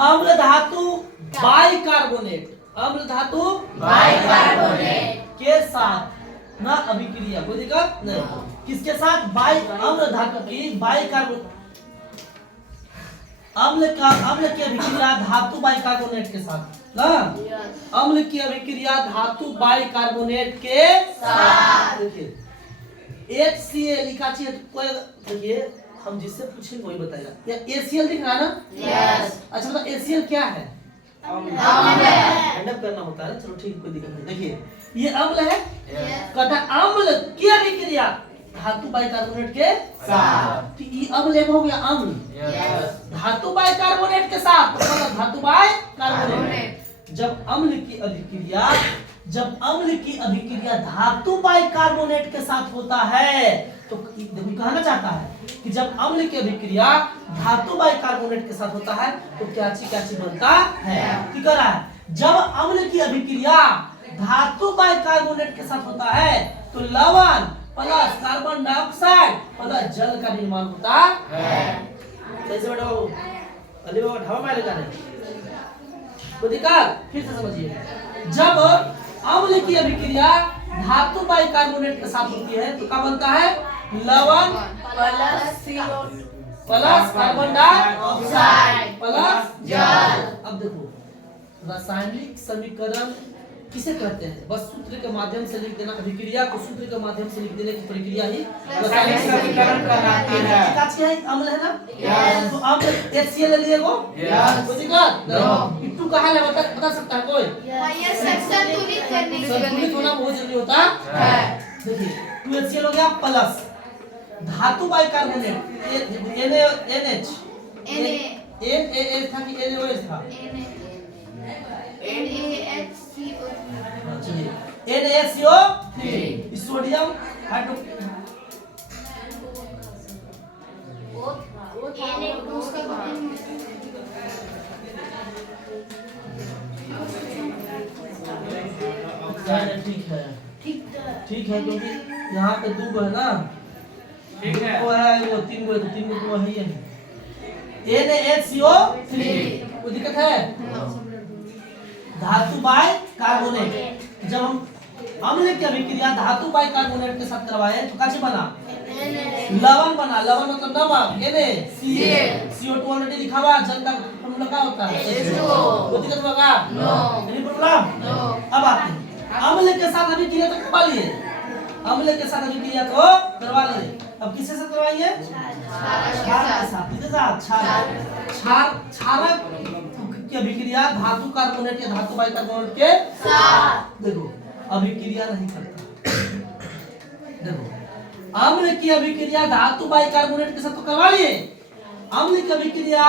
अम्ल धातु बाइकार्बोनेट, अम्ल धातु बाइकार्बोनेट के साथ ना अभिक्रिया, कोई दिक्कत नहीं। किसके साथ? अम्ल धातु की बाइकार्बोनेट, अम्ल की अभिक्रिया धातु बाइकार्बोनेट के साथ ना, अम्ल की अभिक्रिया धातु बाइकार्बोनेट के साथ। देखिए HCl लिखा चाहिए तो कोई, देखिए हम जिससे पूछेंगे वही बताएगा। या ACl दिख रहा है ना? यस। अच्छा मतलब ACl क्या है? अम्ल है। एंड अप करना होता है, चलो ठीक, कोई दिक्कत नहीं। देखिए ये अम्ल है, यस। कहता है अम्ल की अभिक्रिया धातु बाइकार्बोनेट के साथ, तो ये अम्ल एक हो गया अम्ल, यस। धातु बाइकार्बोनेट के साथ, तो मतलब धातु बाइकार्बोनेट। जब अम्ल की अभिक्रिया धातु बाइकार्बोनेट के साथ होता है, तो देखो कहना चाहता है कि जब अम्ल की अभिक्रिया धातु बाइकार्बोनेट के साथ होता है तो क्या चीज बनता है? क्या कर रहा है? जब अम्ल की अभिक्रिया धातु बाइकार्बोनेट के साथ होता है तो लवण प्लस कार्बन डाइऑक्साइड प्लस जल का निर्माण होता है। कैसे बेटा बाबू? अली बाबा ढाबा में लगा रहे फिर से समझिए। जब अम्ल की अभिक्रिया धातु बाइकार्बोनेट के साथ होती है तो क्या बनता है? लवण plus CO2 plus carbon dioxide plus जल। अब देखो रासायनिक समीकरण किसे कहते हैं? बस सूत्र के माध्यम से लिख देना, अभिक्रिया को सूत्र के माध्यम से लिख देने की प्रक्रिया ही रासायनिक समीकरण कहलाती है। काच के है अम्ल है ना? यस। तो अम्ल HCl ले लिए वो? यस। कोई दिक्कत नहीं। इट्टू कहाँ है बता सकता है कोई? ये संतुलित करने के संतुलित होना बहुत जरूरी होता है। देखिए 2HCl हो गया प्लस धातु बाइकार्बोनेट NaNH था कि NaOH था? NaCO3 सोडियम हाइड्रो ठीक है क्योंकि यहाँ पे दो गो है ना, ठीक है वो है वो तीन गो है तो तीन गो तो है ही NaCO3 कोई दिक्कत है? धातु बाइकार्बोनेट, जब हम अम्ल की अभिक्रिया धातु बाइकार्बोनेट के साथ करवाए तो क्या बना? लवण बना। लवण मतलब नमक CO2 ऑलरेडी लिखा हुआ, जल का फॉर्मूला क्या होता है? कोई दिक्कत होगा? Any problem? अब आते हैं अम्ल के साथ अभिक्रिया तो करवा लिए, अम्ल के साथ अभिक्रिया तो करवा लिए। अब किसके साथ करवाइए? क्षार के साथ। किसके साथ? क्षारक की अभिक्रिया धातु कार्बोनेट या धातु बाइकार्बोनेट के साथ। देखो अभिक्रिया नहीं करता। देखो अम्ल की अभिक्रिया धातु बाइकार्बोनेट के साथ तो करवा लिए, अम्ल की अभिक्रिया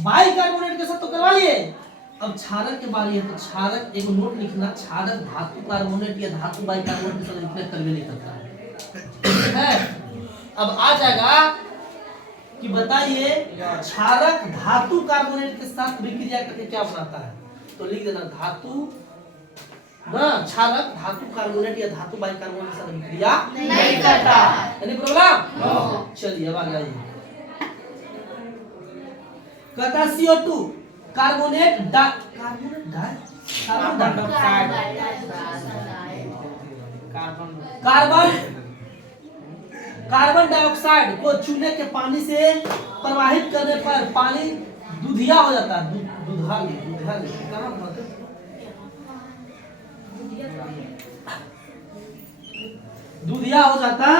बाइकार्बोनेट के साथ तो करवा लिए। अब क्षारक के बारे है तो क्षारक एक नोट लिखना, क्षारक धातु कार्बोनेट या धातु बाइकार्बोनेट के साथ रिएक्ट करके नहीं करता है। अब आ जाएगा कि बताइए क्षारक धातु कार्बोनेट के साथ अभिक्रिया करके क्या बनाता है? तो लिख देना धातु ना, क्षारक धातु कार्बोनेट या धातु बाइकार्बोनेट के साथ अभिक्रिया नहीं करता। यानी प्रॉब्लम? चलिए अब आगे आइए। कहता CO2 कार्बोनेट कार्बन डाइऑक्साइड को चूल्हे के पानी से प्रवाहित करने पर पानी दूधिया हो जाता है। दूधिया हो जाता है।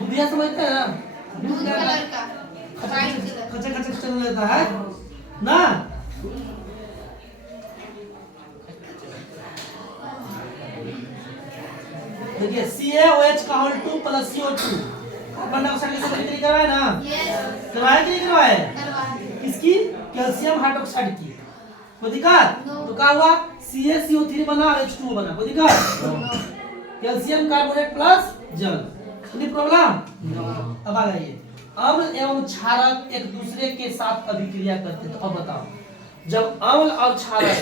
दूधिया समझते हैं ना? दूध कलर का खचा चल जाता है ना। देखिए CaOH का whole 2 plus CO2 carbon dioxide के साथ अभिक्रिया करवाए ना? करवाए कि नहीं करवाए? किसकी? कैल्शियम हाइड्रोक्साइड की। कोई दिक्कत? तो क्या हुआ? CaCO3 बना, H2O बना। कोई दिक्कत? कैल्शियम कार्बोनेट प्लस जल। कोई प्रॉब्लम? अब आ गई अम्ल एवं क्षारक एक दूसरे के साथ अभिक्रिया करते हैं। तो अब बताओ जब अम्ल और क्षारक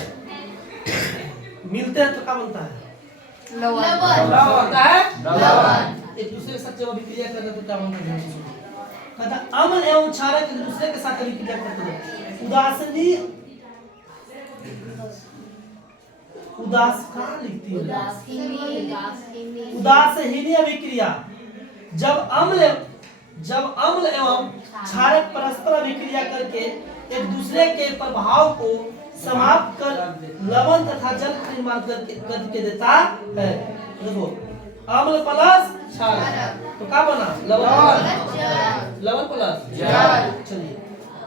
मिलते हैं तो क्या बनता है? लवण होता है। लवण एक दूसरे के साथ जब अभिक्रिया करते हैं तो क्या बनता है? कहता अम्ल एवं क्षारक एक दूसरे के साथ अभिक्रिया करते हैं। उदासीन उदास कहाँ लिखती है? उदासीनी उदासीनी अभिक्रिया। जब अम्ल एवं क्षारक परस्पर अभिक्रिया करके एक दूसरे के प्रभाव को समाप्त कर लवण तथा जल का निर्माण करके देता है। देखो अम्ल प्लस क्षारक तो क्या बना? लवण प्लस जल। चलिए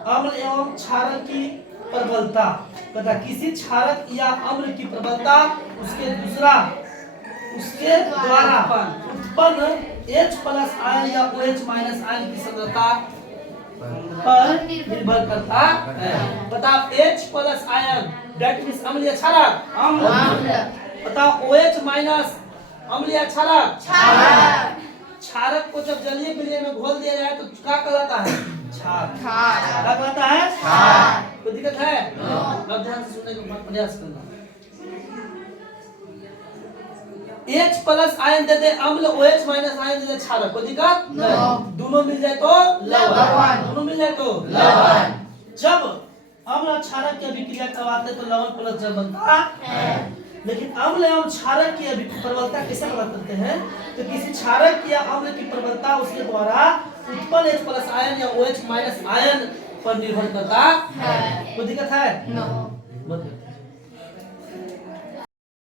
अम्ल एवं क्षारक की प्रबलता तथा किसी क्षारक या अम्ल की प्रबलता उसके द्वारा उत्पन्न H प्लस आयन या OH माइनस आयन की सांद्रता पर निर्भर करता है। बताओ H plus ion that means अम्ल या क्षारक? अम्ल। बताओ OH माइनस अम्ल या क्षारक? क्षारक। क्षारक को जब जलीय विलयन में घोल दिया जाए तो क्या कहलाता है? क्षार। क्षार। क्या कहलाता है? क्षार। कोई दिक्कत है? अब ध्यान से सुनने का प्रयास करना। H प्लस आयन देते अम्ल, OH माइनस आयन देते क्षारक, कोई दिक्कत? दोनों मिल जाए तो लवण, दोनों मिल जाए तो लवण। जब अम्ल और क्षारक की अभिक्रिया करवाते तो लवण प्लस जल बनता है। लेकिन अम्ल एवं क्षारक की प्रबलता कैसे पता करते हैं? तो किसी क्षारक या अम्ल की प्रबलता उसके द्वारा उत्पन्न H प्लस आयन या OH माइनस आयन पर निर्भर करता है। कोई दिक्कत है?